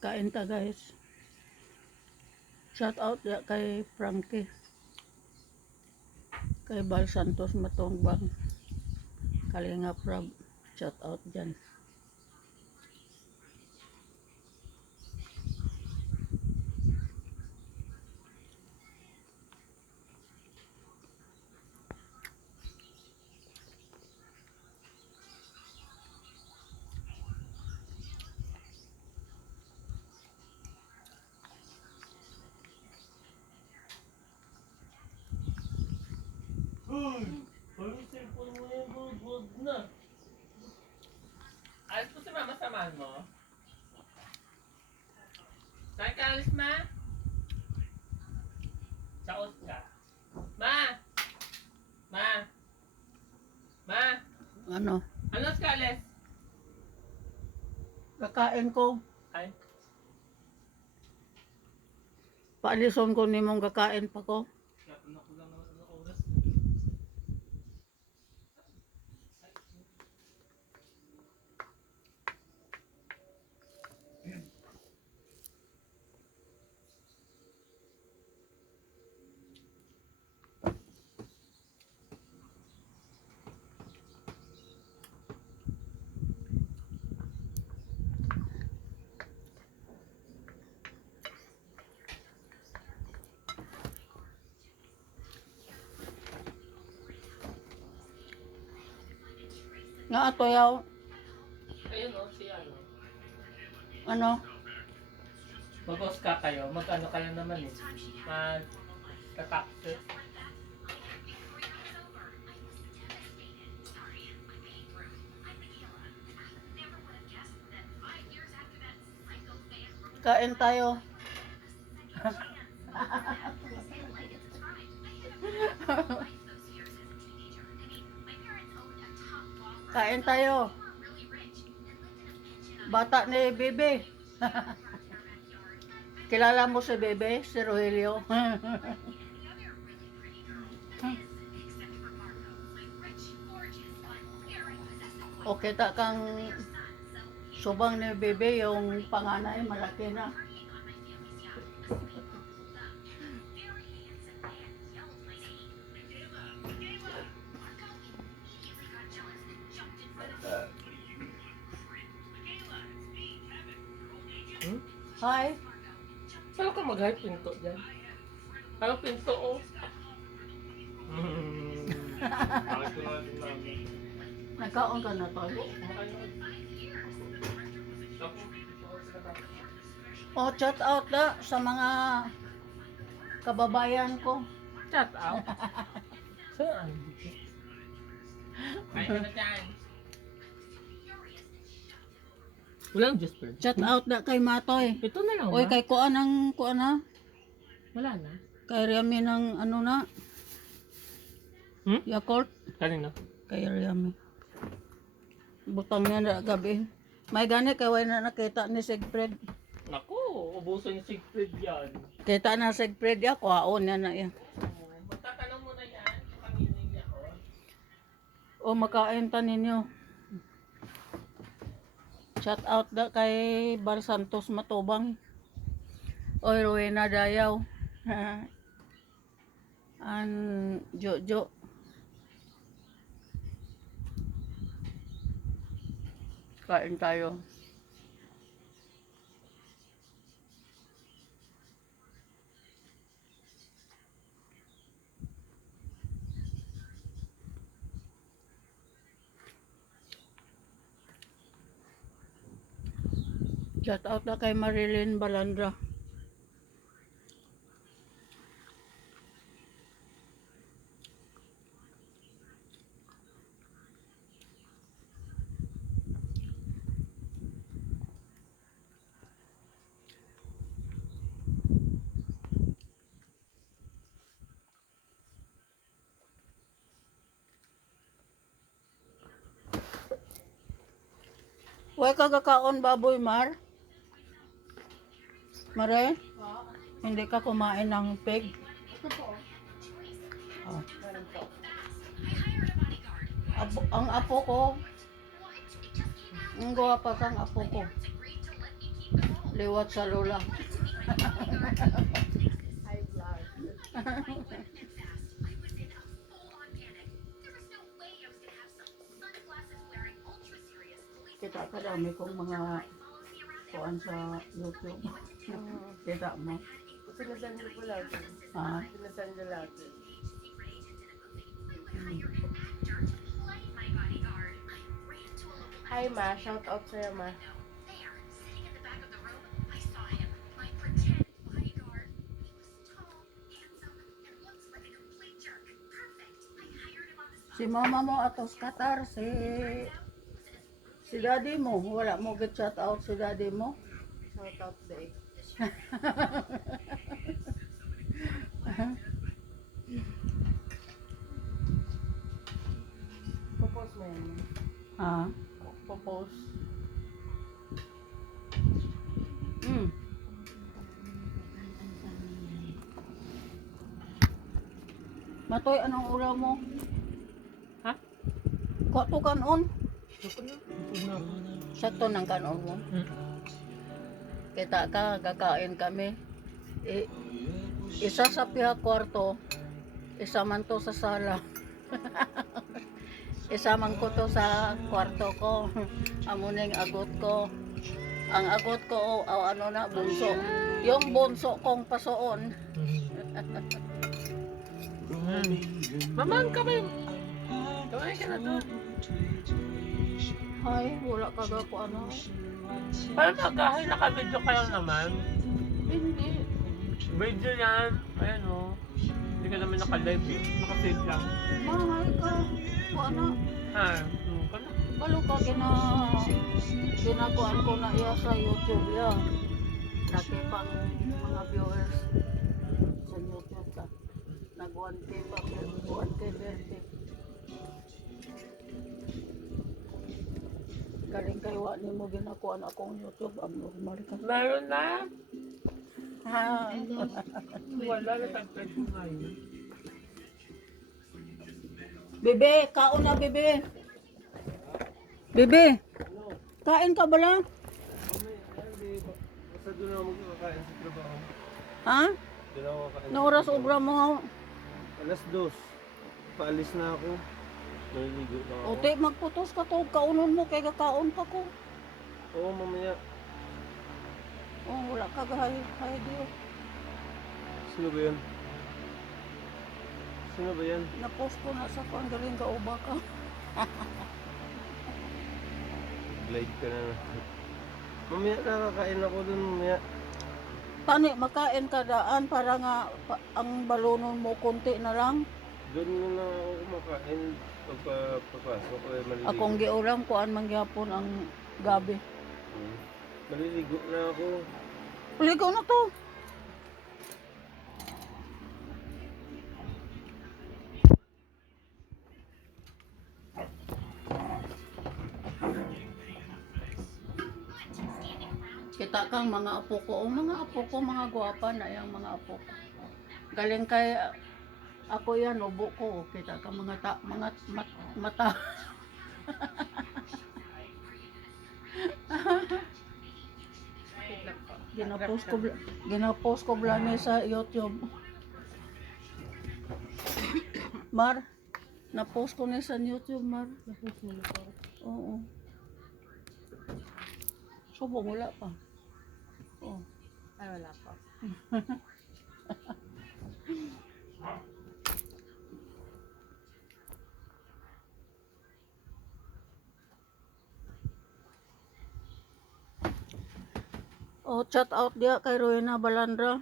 Kain ta guys. Shout out ya kay Frankie. Kay Bal Santos Matumbang. Kalinga Prab. Shout out dyan. Parang cellphone mo yan, wag na. Alis po si mama, samahan mo. Saan ka alis, ma? Sa ka. Ma! Ma! Ma! Ano? Ano ka alis? Kakain ko. Ay, Paalison ko nimong kakain pa ko. napunan ko lang naman ng oras. Nga ato yaw. Ayun o, si ano. Ano? Mag-host ka kayo, mag-ano ka lang naman eh. Mag-taxes. Kain tayo. Kain tayo. Bata ni Bebe. Kilala mo si Bebe? Si Rogelio? O kita kang subang ni Bebe, yung panganay malaki na. Hi. Saan ka mag-hype pinto dyan? Ano pinto o? Bakit ko naman din namin? Nagkaon ka na to. O chat out na sa mga kababayan ko. Chat out? Saan? Kain ka na dyan. Walang juice per. Chat out na kay Matoy. Ito na lang Oy ba? kay kuan ang kuan na. Wala na. Kay Riami ng ano na. Yakult. Kanina? Kay Riami. Butang niya na gabi. May gani kay way na nakita ni Sigfred. Naku, ubuso ni Siegfried yan. Kita na Sigfred ya kuhaon niya na yan. Magtatanong mo na yan, panginin niya ko. O makain ta ninyo. Shout out na kay Bar Santos Matubang. Oy Rowena Dayaw. An Jojo. Kain tayo. Shout out na kay Marilyn Balandra. Huwag kagakaon baboy, Mar? Mare? Hindi ka kumain ng pig? Oh. Ang apo ko, ang guwapas ang apo ko. Liwat sa lula. High blood. Kita ka dami kong mga kuan sa YouTube. Kita mo. Sinasend ko lagi. Ha? Sinasend ko lagi. Hi Ma, shout out sa'yo Ma. Si mama mo atos Qatar, si daddy mo, wala mo get shout out si daddy mo. Shout out sa ex. Propose mo yan. Ha? Propose. Hmm. Matoy, anong ulam mo? Ha? Kwa to kanon? Gusto na. Sakto ng kanon mo. Kita ka, kakain kami. Isa sa piha kwarto, isa man to sa sala. Isa man ko to sa kwarto ko. Amuning agot ko. Ang agot ko, ano na, bunso. Yung bunso kong pasoon. Maman, kamay! Kamay ka na to. Hay, wala kaga ko ano. Parang nagahay, naka-video kayo naman. Hindi. Video yan. Ayan o. Hindi ka naman naka-live eh. Naka-save lang. Mahal ka. Wala. Ha? Ka na. Balo ka ginakuan ko na iya sa YouTube ya. Dati pang mga viewers sa YouTube ka. Nag 1K pa, 1K birthday. Galing kay wa nimo ginakuan akong YouTube, ang normal ka. Meron na. Ha. Wala na tag-tag ko ngayon. Bebe, kaon na bebe. Bebe. Kain ka ba lang? Basta doon ako magkakain sa trabaho. Ha? Doon ako kakain. Na oras obra mo nga. Alas 2. Paalis na ako. Naliligo na ako. O te, magputos ka to. Kaunon mo kay kakaon pa ko. Oo, mamaya. Oh, wala ka gahay. Hay Dio. Sino ba yan? Sino ba yan? Napost ko na sa kuan galing ka uba ka. Glide ka na. Mamaya nakakain ako dun mamaya. Tani, makain ka daan para nga ang balonon mo konti na lang. Doon na lang ako kumakain pagpapasok. Maliligo. Akong giulam kuan mangyapon ang gabi. Maliligo na ako. Ligaw na to. Kita kang mga apo ko, mga apo ko, mga gwapa na yung mga apo ko. Galing kay ako yan, ubo ko. Kita kang mga mata. Ginapost ko blame sa YouTube. Mar, na-post ko na sa YouTube, Mar. Napost mo na po. Oo. Subong wala pa. Oh. Ay, wala pa. Oh, chat out dia kay Roena Balandra.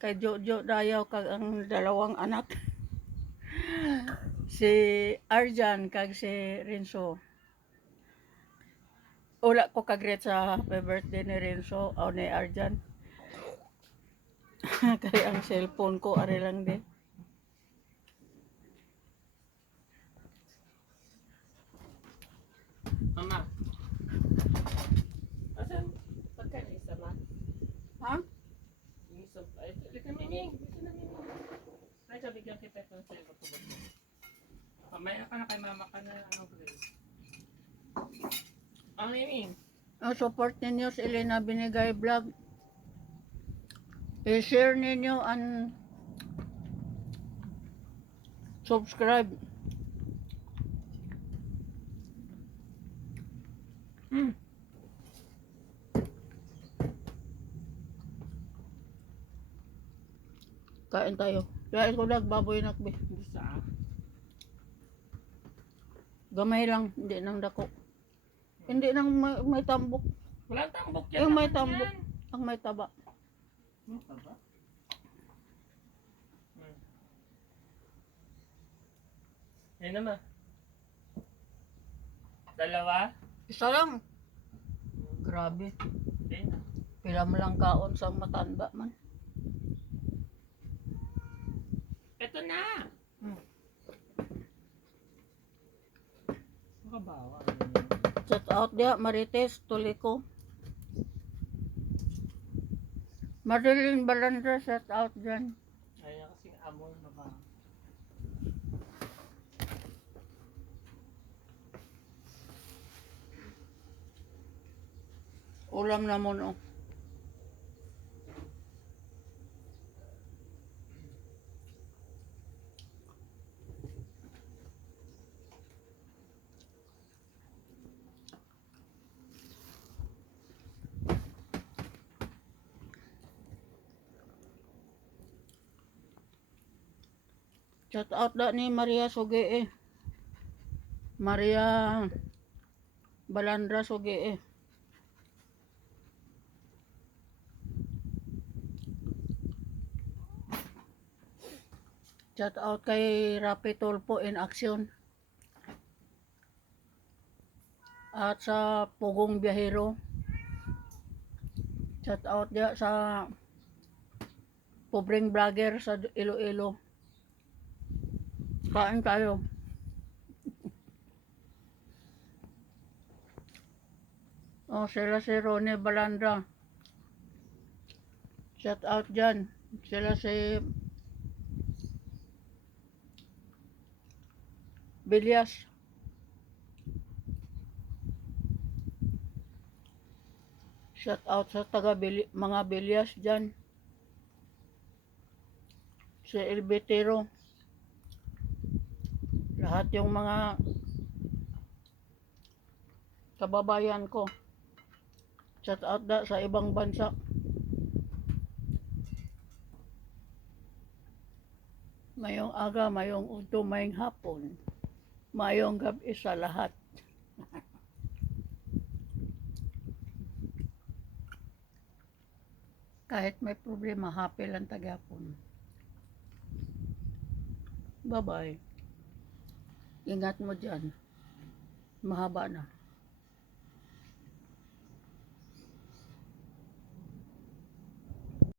Kay Jojo Dayaw kag ang dalawang anak. Si Arjan kag si Renzo. Wala ko kagret sa happy birthday ni Renzo o ni Arjan. Kaya ang cellphone ko ari lang din. Mama. Asan? Pagkain isa ma? Ha? Isa. Ay, lika mining. Lika na mining. Ay, kabigyan kita ito sa'yo kapag mo. Mamaya ka na kay mama ka na ano grade. Ang mining. Ang support ninyo sa Elena Binigay Vlog. I-share ninyo and subscribe. Kain tayo. Kaya ko baboy nakbe. Sa Gamay lang, hindi nang dako. Hindi nang may tambok. walang tambok yan. Yung may naman tambok. yan. Ang may taba. Taba? Yan naman. Dalawa? Isa lang. Grabe. Hindi na. Pila mo lang kaon sa matanda man. Ito na! Hmm. Makabawa. Shout out dia Marites Tuliko. Madeline Balandra, shout out dyan. Ayaw kasing amon na ba? Ulam na mo no. Shout out da ni Maria Soge Maria Balandra Soge Shout out kay Rapi Tulpo in Action. At sa Pugong Biyahero. Shout out dia sa pobreng vlogger sa Iloilo. Kain tayo. Oh, sila si Ronnie Balandra. Shout out dyan. Sila si Bilyas. Shout out sa mga Bilyas dyan. Si Elbetero. Lahat yung mga kababayan ko. Shout out da sa ibang bansa. Mayong aga, mayong udto, mayong hapon. Mayong gabi sa lahat. Kahit may problema, happy lang tagyapon. Bye-bye. Ingat mo dyan. Mahaba na.